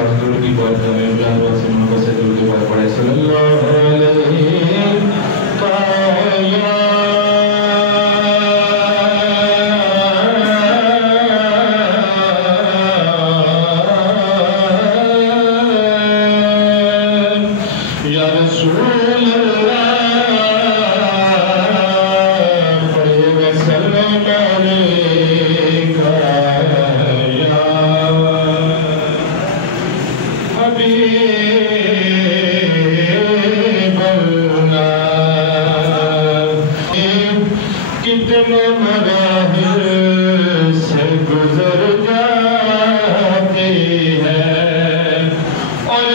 ساتھ درود کی بات کریں بلند آواز سے محبت سے درود کی بات پڑھیں صلی اللہ علیہ یا رسول اللہ پڑھے گا سلام علیکہ یا حبیب اللہ کتنے مراحل سے گزر جاتی ہے اور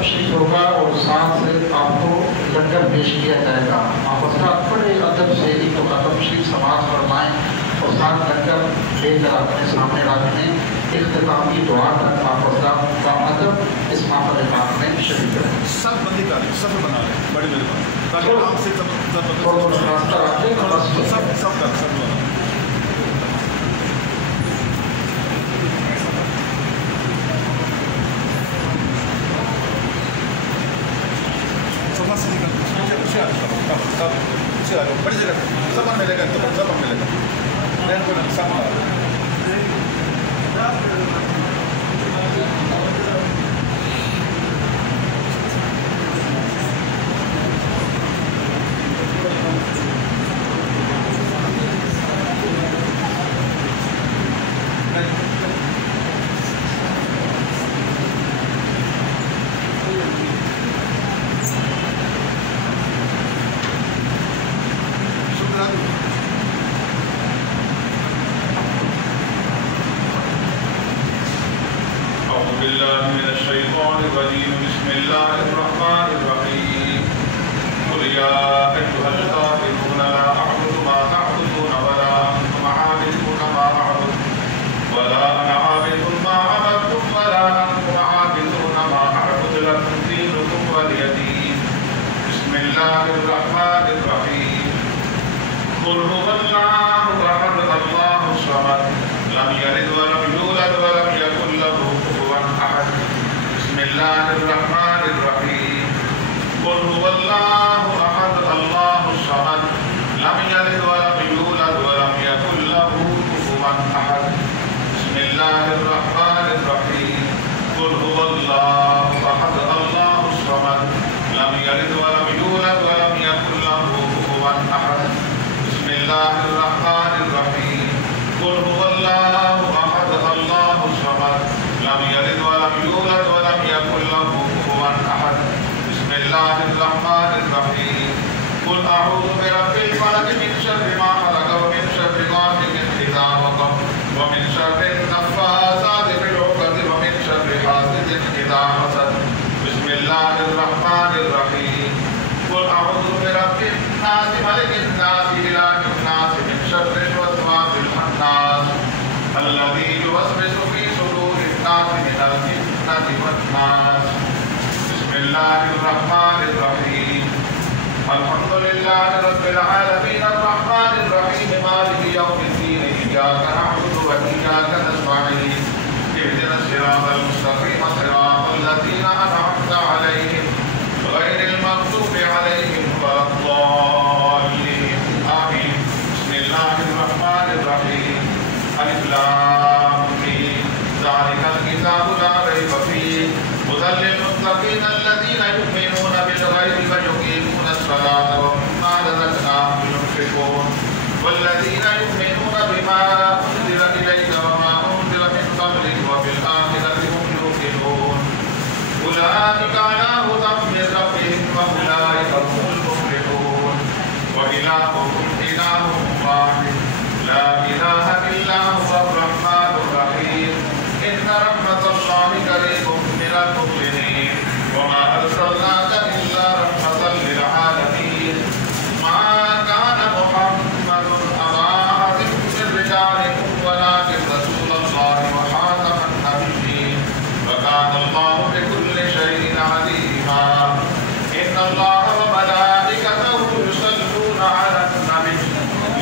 تفصیل ہوگا اور ساتھ آپ کو لنگر پیش کیا جائے گا. آپ حضرات بڑے ادب سے ایک تفصیل سماعت فرمائیں اور ساتھ لنگر لے کر اپنے سامنے رکھیں. اختتامی دعا تک آپ حضرات کا ادب اس محفل پاک میں شریک کریں. سب بندی کر لیں، سب بنا لیں، بڑی مہربانی. تاکہ آرام سے تھوڑا راستہ رکھیں تو بس سب بنا. بڑی جگہ سب ملے گا، سب ملے گا. سب بالله من الشيطان الرجيم. بسم الله الرحمن الرحيم. قل يا أيها الكافرون لا أعبد ما تعبدون ولا أنتم عابدون ما أعبد ولا أنا عابد ما عبدتم ولا أنتم عابدون ما أعبد لكم دينكم ولي دين. بسم الله الرحمن الرحيم. قل هو الله أحد الله الصمد لم يلد ولم يولد ولم يكن له كفوا أحد. بسم الله الرحمن الرحيم. قل هو الله أحد الله الصمد لم يلد ولم يولد ولم يكن له كفوا أحد. بسم الله الرحمن الرحيم. قل هو الله أحد الله الصمد لم يلد ولم يولد ولم يكن له كفوا أحد. بسم الله الرحمن الرحيم. قل هو الله أحد الله الصمد لم يلد ولم يولد ولم يكن له كفوا أحد. بسم الله الرحمن الرحيم. قل أعوذ برب الفلق من شر ما خلق ومن شر غاسق إذا وقب ومن شر النفاثات في العقد ومن شر حاسد إذا حسد. بسم الله الرحمن الرحيم. قل أعوذ برب الناس ملك الناس إله الناس من شر الوسواس الخناس الذي يوسوس في صدور الناس من الجنة والناس. بسم الله الرحمن الرحيم. الحمد لله رب العالمين الرحمن الرحيم مالك يوم الدين. إياك نعبد وإياك نستعين. اهدنا الصراط المستقيم صراط الذين أنعمت عليهم غير المغضوب عليهم ولا الضالين. آمين. بسم الله الرحمن الرحيم. ألف لام ميم. ذلك الكتاب لا ريب فيه هدى للمتقين الذين يؤمنون بالغيب ويقيمون الصلاة ومما رزقناهم ينفقون والذين يؤمنون بما أنزل إليك وما أنزل من قبلك وبالآخرة هم يوقنون. أولئك على هدى من ربهم وأولئك هم المفلحون. وإلهكم إله واحد لا إله إلا هو الرحمن الرحيم. إن رحمة الله قريب من المحسنين. وما أرسلناك إلا رحمة للعالمين. ما كان محمد أبا أحد من رجالكم ولكن رسول الله وخاتم النبيين وكان الله بكل شيء عليما. إن الله وملائكته يصلون على النبي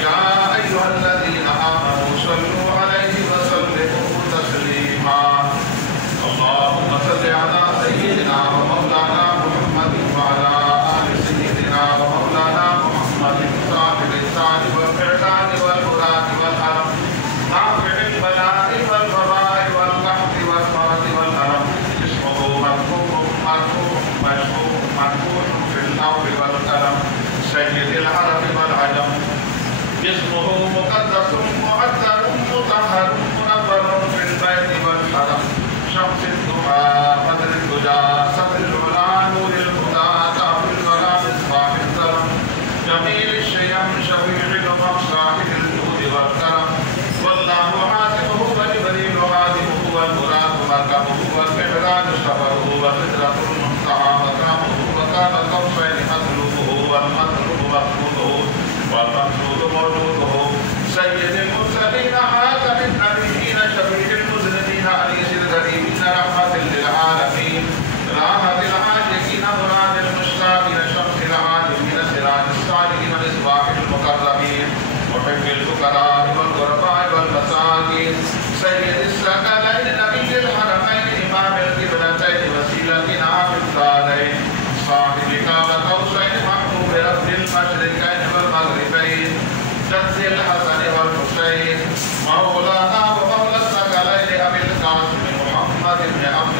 يا أيها الذين آمنوا صلوا عليه وسلموا تسليما. اللهم صل على سيدنا ومولانا محمد وعلى آل سيدنا ومولانا محمد صاحب السعد والإعلان والمراد والحرم نافع البلاء والوباء والقحط والفرج والهرم. اسمه مرفوع مرفوع مشفوع مرفوع في الأرض والكرم سيد العرب والعجم. اسمه مقدس معذر مطهر منور في البيت والحرم. شمس الضحى بدر الدجى صدر العلا نور الهدى كعب الورى مصباح الكرم. جميل الشيم شفيع الأمم صاحب الجود والكرم. والله حاسبه وجبريل خادمه والمراد مركبه والمعراج سفره والفطرة المنتهى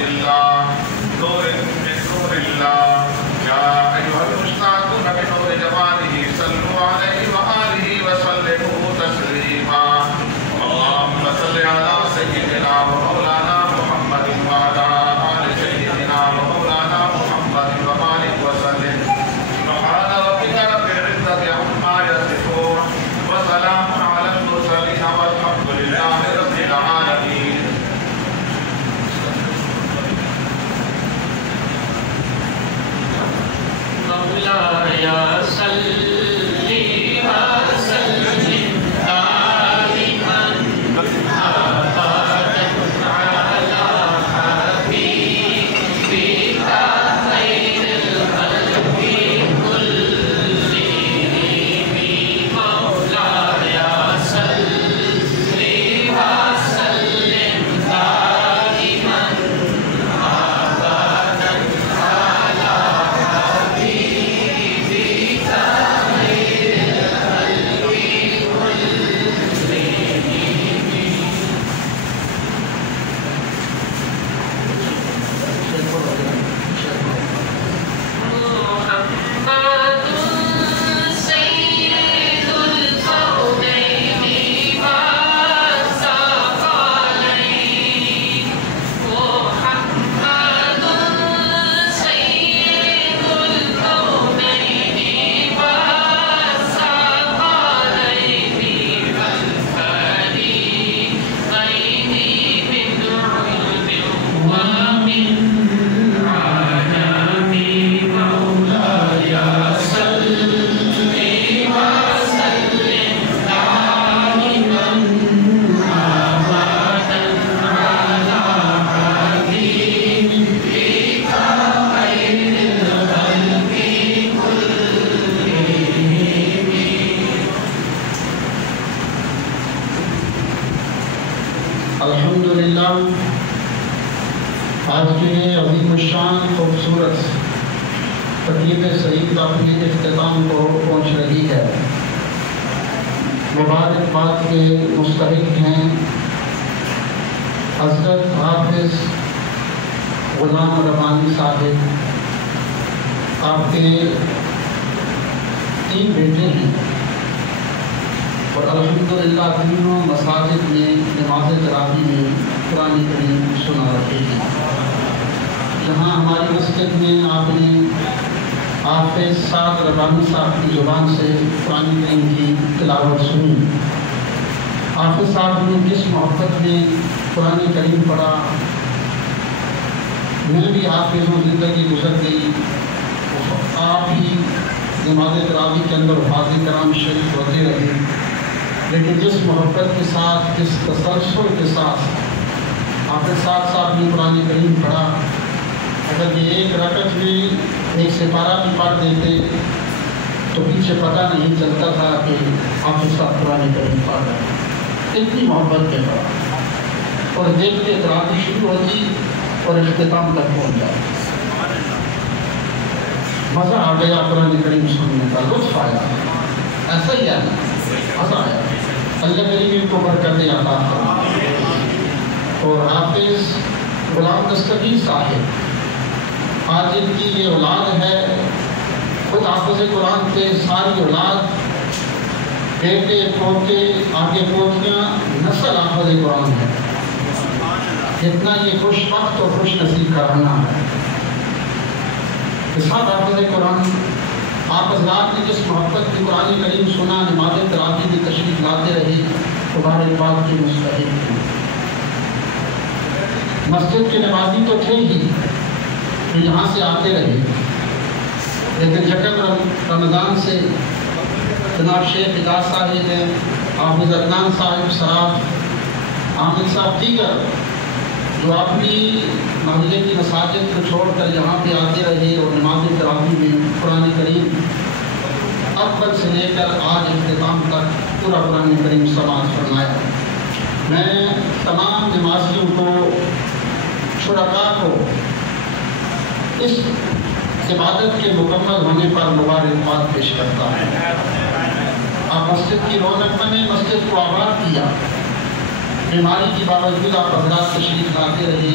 الله نور من نور الله يا أيها المشتاقون بنور جماله صلوا عليه وآله وسلموا تسليما اللهم صل على سيدنا ومولانا محمد وعلى آل سيدنا ومولانا محمد وبارك وسلم سبحان ربك رب العزة عما يصفون وسلام على المرسلين والحمد لله رب العالمين. مولاي صل وسلم دائما أبدا على حبيبك خير الخلق كلهم مولاي صل وسلم دائما أبدا على الحمدللہ آج کے عظیم الشان خوبصورت تقریب سعید اپنے اختتام کو پہنچ رہی ہے. مبارکباد کے مستحق ہیں حضرت حافظ غلام ربانی صاحب. آپ کے 3 بیٹے ہیں اور الحمدللہ تینوں مساجد میں نماز تراویح میں قرآن کریم سنا رہے ہیں. یہاں ہماری مسجد میں آپ نے حافظ سعد ربانی صاحب کی زبان سے قرآن کریم کی تلاوت سنی. حافظ صاحب نے جس محبت میں قرآن کریم پڑھا، میں بھی حافظوں زندگی گزر گئی. آپ ہی نماز تراویح کے اندر حاضر کرام شریف ہوتے رہے، لیکن جس محبت کے ساتھ، جس تسلسل کے ساتھ حافظ صاحب نے قرآن کریم پڑھا، اگر یہ ایک رکعت میں ایک سپارہ بھی پڑھ دیتے تو پیچھے پتہ نہیں چلتا تھا کہ حافظ صاحب قرآن کریم پڑھ رہے ہیں. اتنی محبت کے بعد اور دیکھتے تراویح شروع ہوتی اور اختتام تک پہنچ جاتی. مزہ آ گیا قرآن کریم سننے کا، لطف آیا. ایسا ہی ہے نا، مزہ آیا. اللہ کریم کو برکتیں عطا فرمائے. اور حافظ غلام دستگیر صاحب، آج ان کی یہ اولاد ہے، خود حافظ قرآن کے ساری اولاد، بیٹے پوتے آگے پوتیاں، نسل حافظ قرآن ہے. اتنا یہ خوش وقت اور خوش نصیب کا رہنا ہے. اس وقت حافظ قرآن آپ حضرات نے جس محبت کی قرآن کریم سنا، نماز تراویح میں تشریف لاتے رہے، مبارکباد کی مستحق ہیں. مسجد کے نمازی تو تھے ہی، جو یہاں سے آتے رہے، لیکن یکم رمضان سے جناب شیخ اجاز صاحب ہیں، حافظ عدنان صاحب، سراف عامر صاحب، دیگر جو اپنی محلے کی مساجد کو چھوڑ کر یہاں پہ آتے رہے اور نماز تراویح میں قرآن کریم اول سے لے کر آج اختتام تک پورا قرآن کریم سماعت فرمایا. میں تمام نمازیوں کو، شرکاء کو اس عبادت کے مکمل ہونے پر مبارکباد پیش کرتا ہوں. آپ مسجد کی رونق بنے، مسجد کو آباد کیا. بیماری کے باوجود آپ حضرات تشریف لاتے رہے،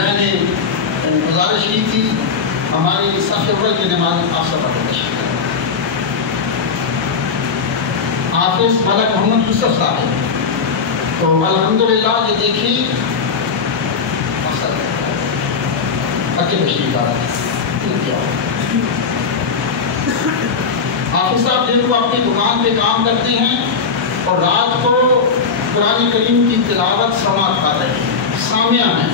میں نے گزارش کی تھی ہماری صف اول کی نماز آپ سب پڑھ تشریف لائیں۔ حافظ ملک محمد یوسف صاحب تو الحمدللہ یہ دیکھیں اچھے تشریف آ رہا حافظ صاحب جن کو اپنی دکان پہ کام کرتے ہیں اور رات کو قرآن کریم کی تلاوت سماعت کر رہے ہیں، سامعہ ہیں،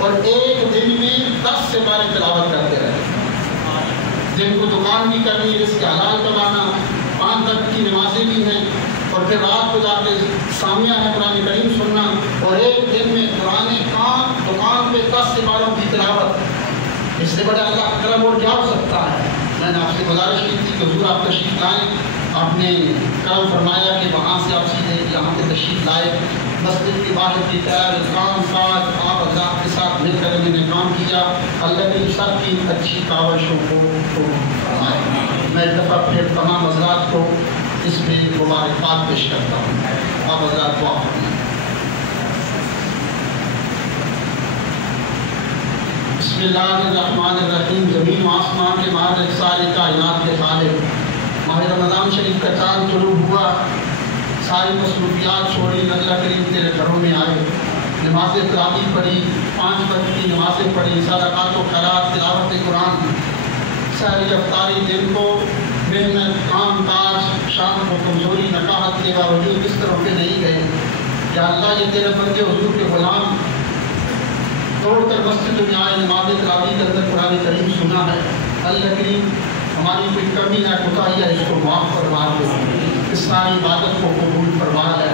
اور ایک دن میں 10 سے 12 تلاوت کرتے رہے ہیں۔ جن کو دکان بھی کرنی ہے، اس کے حلال کمانا، 5 وقت کی نمازیں بھی ہیں، اور پھر رات کو جا کے سامعہ ہے قرآن کریم سننا، اور ایک دن میں قرآن کام دکان پہ 10 سے 12 کی تلاوت، اس سے بڑا اللہ کا کرم اور کیا ہو سکتا ہے۔ میں نے آپ سے گزارش کی تھی کہ حضور آپ تشریف لائیں، آپ نے کرم فرمایا کہ وہاں سے آپ سیدھے یہاں پہ تشریف لائے، مسجد کے باہر کی خیر کام کاج آپ اللہ کے ساتھ مل کر میں نے کام کیا، اللہ کی سب کی اچھی کاوشوں کو فرمائے۔ میں ایک دفعہ پھر تمام حضرات کو اس پہ مبارکباد پیش کرتا ہوں۔ آپ حضرات دعا فرمائیں۔ بسم اللہ الرحمن الرحیم۔ زمین و آسمان کے مالک، ساری کائنات کے خالق، ماہ رمضان شریف کا چاند طلوع ہوا، ساری مصروفیات چھوڑی، اللہ کریم تیرے گھروں میں آئے، نماز تراویح پڑھی، 5 وقت کی نمازیں پڑھی، صدقات و خیرات، تلاوت قرآن، ساری افطاری، دن کو محنت کام کاج، شام کو کمزوری نکاحت کے باوجود اس طرح پہ نہیں گئے۔ یا اللہ یہ تیرے بندے حضور کے غلام توڑ کر مسجد میں آئے، نماز تراویح کے اندر قرآن کریم سنا ہے، اللہ کریم ہماری کوئی کمی ہے کوتاہی ہے اس کو معاف فرما دے، اس ساری عبادت کو قبول فرما لے،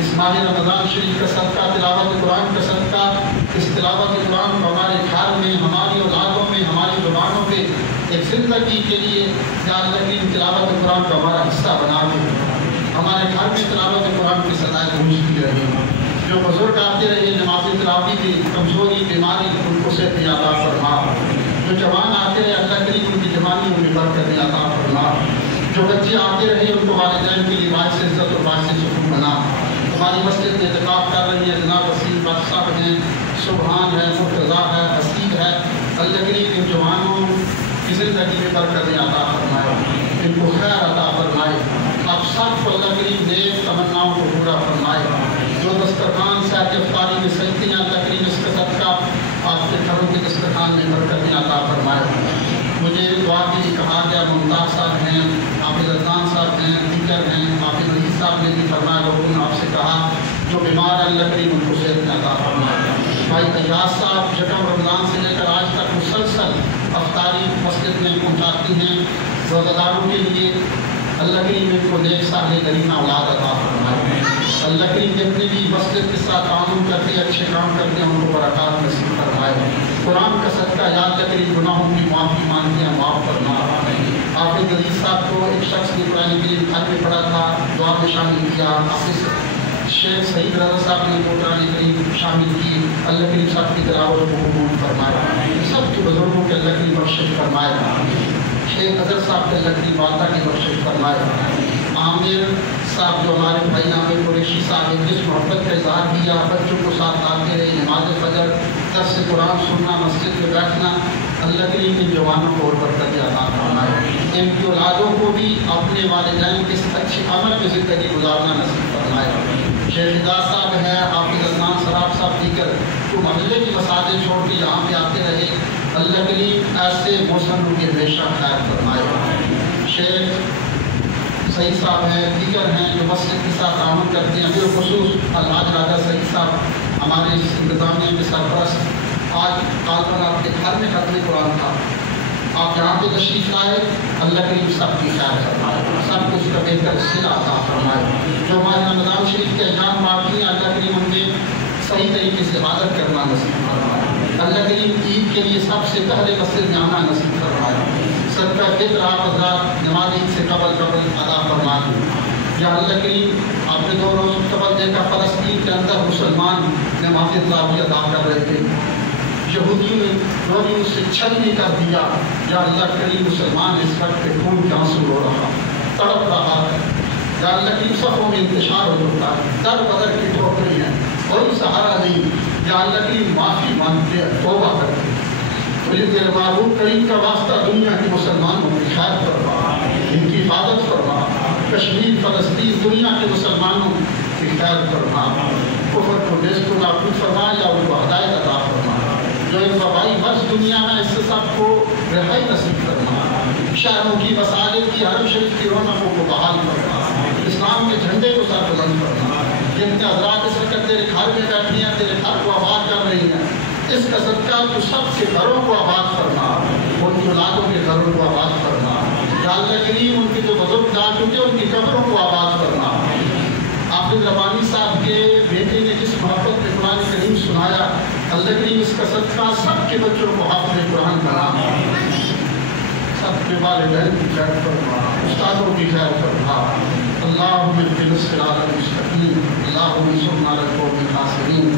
اس ماہ رمضان شریف کا صدقہ، تلاوت قرآن کا صدقہ، اس تلاوت قرآن کو ہمارے گھر میں، ہماری اولادوں میں، ہماری زبانوں پہ ایک زندگی کے لیے یا اللہ کی تلاوت قرآن کو ہمارا حصہ بنا دے، ہمارے گھر میں تلاوت قرآن کی صدائے گونجتی رہے، جو بزرگ آتے رہے نماز تراویح کی کمزوری بیماری ان کو صحت عطا فرما، جو جوان آتے رہے اللہ کریم ان کی جوانیوں میں برکت عطا فرما، جو بچے آتے رہے ان کو والدین کے لیے باعث عزت اور باعث سکون بنا۔ ہماری مسجد میں اعتکاف کر رہی ہے جناب وسیم بادشاہ ہیں، سبحان ہے، مرتضیٰ ہے، حسید ہے، اللہ کریم ان جوانوں کی زندگی میں برکت عطا فرمائے، ان کو خیر عطا فرمائے، آپ سب کو اللہ کریم نیک تمناؤں کو پورا فرمائے، جو دسترخوان سے آج افطاری میں سجدے ہیں اللہ کریم اس کا صدقہ آپ کے گھروں کے دسترخوان میں برکت عطا فرمائے۔ مجھے دعا کے لیے کہا گیا ممتاز صاحب ہیں، حافظ عدنان صاحب ہیں، دیگر ہیں، حافظ عزیز صاحب نے بھی فرمایا، لوگوں نے آپ سے کہا جو بیمار ہے اللہ کریم ان کو صحت عطا فرمائے۔ بھائی ایاز صاحب یکم رمضان سے لے کر آج تک مسلسل افطاری مسجد میں پہنچاتی ہیں روزہ داروں کے لیے، اللہ کریم ان کو نیک صالح کریمہ اولاد عطا فرمائے، اللہ کریم جتنے بھی مسجد کے ساتھ تعاون کرتے ہیں اچھے کام کرتے ہیں ان کو برکات نصیب فرمائے، قرآن کا صدقہ یا اللہ کریم گناہوں کی معافی مانگتے ہیں معاف فرما۔ حافظ عزیز صاحب کو ایک شخص نے قرآن کریم گھر میں پڑھا تھا، دعا میں شامل کیا، حافظ شیخ سعید رضا صاحب نے قرآن کریم شامل کی، اللہ کریم صاحب کی تلاوت کو قبول فرمائے، سب کے بزرگوں کے اللہ کریم بخشش فرمائے، شیخ اظہر صاحب کے اللہ کریم والدہ کی بخشش فرمائے، عامر صاحب جو ہمارے بھائی عامر قریشی صاحب نے جس محبت کا اظہار کیا، بچوں کو ساتھ لاتے رہے، نماز فجر درس قرآن سننا، مسجد میں بیٹھنا، اللہ کریم ان جوانوں کو اور برکت عطا فرمائے، ان کی اولادوں کو بھی اپنے والدین کے اچھے عمل میں زندگی گزارنا نصیب فرمائے۔ شیخ حجاز صاحب ہے، حافظ عدنان سراب صاحب دیگر جو محلے کی مساجد چھوڑ کے یہاں پہ آتے رہے، اللہ کریم ایسے موسم کی ہمیشہ خیر فرمائے۔ شیخ سعید صاحب ہیں، دیگر ہیں جو مسجد کے ساتھ تعاون کرتے ہیں، بالخصوص الحاج راجہ سعید صاحب ہمارے اس انتظامیہ کے سرپرست، آج کال پر آپ کے گھر میں ختم قرآن تھا، آپ یہاں پہ تشریف لائے، اللہ کریم سب کی خیر فرمائے، سب کو اس کا بہتر صلہ عطا فرمائے، جو ہمارے رمضان شریف کے احکام باقی ہیں اللہ کریم ان میں صحیح طریقے سے عبادت کرنا نصیب فرمائے، اللہ کریم عید کے لیے سب سے پہلے مسجد میں آنا نصیب فرمائے، صدقہ فطر آپ حضرات نماز عید سے قبل ادا فرما دیں، یا اللہ کریم آپ نے 2 روز قبل دیکھا فلسطین کے اندر مسلمان نماز تراویح ادا کر رہے تھے، یہودیوں نے روزوں سے چھلنی کر دیا، یا اللہ کریم مسلمان اس وقت خون کے آنسو رو رہا، تڑپ رہا ہے، یا اللہ کریم صفوں میں انتشار ہو جاتا ہے، در بدر کی ٹھوکریں ہیں، کوئی سہارا نہیں، یا اللہ کی معافی مانگتے ہیں، توبہ کرتے ہیں۔ مجھے تیرے محبوب کریم کا واسطہ دنیا کے مسلمانوں کی خیر فرما، ان کی حفاظت فرما، کشمیر فلسطین دنیا کے مسلمانوں کی خیر فرما، کفر کو نیست و نابود فرما یا ان کو ہدایت عطا فرما، جو ان وبائی مرض دنیا میں اس سے سب کو رہائی نصیب فرما، شہروں کی مساجد کی حرم شریف کی رونقوں کو بحال فرما، اسلام کے جھنڈے کو سر بلند فرما، جن کے حضرات اس وقت تیرے گھر میں بیٹھی ہیں، تیرے گھر کو آباد کر رہی ہیں، اس کا صدقہ تو سب کے گھروں کو آباد فرما، ان کی اولادوں کے گھروں کو آباد فرما، یا اللہ کریم ان کے جو بزرگ جان چکے ان کی قبروں کو آباد فرما۔ حافظ ربانی صاحب کے بیٹے نے جس محبت میں قرآن کریم سنایا، اللہ کریم اس کا صدقہ سب کے بچوں کو حافظ قرآن بنا، سب کے والدین کی خیر فرما، استادوں کی خیر فرما۔ اللہم اهدنا الصراط المستقیم، اللہم انصرنا علی القوم الخاسرین۔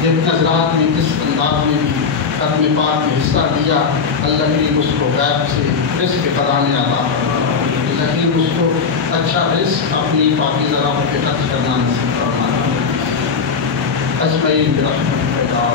جن حضرات نے جس انداز میں بھی ختم پاک میں حصہ لیا، اللہ کریم اس کو غیب سے رزق خزانے عطا فرما، اللہ کریم اس کو اچھا رزق اپنی پاکیزہ راہ پہ خرچ کرنا نصیب فرما، اجمعین برحمتک یا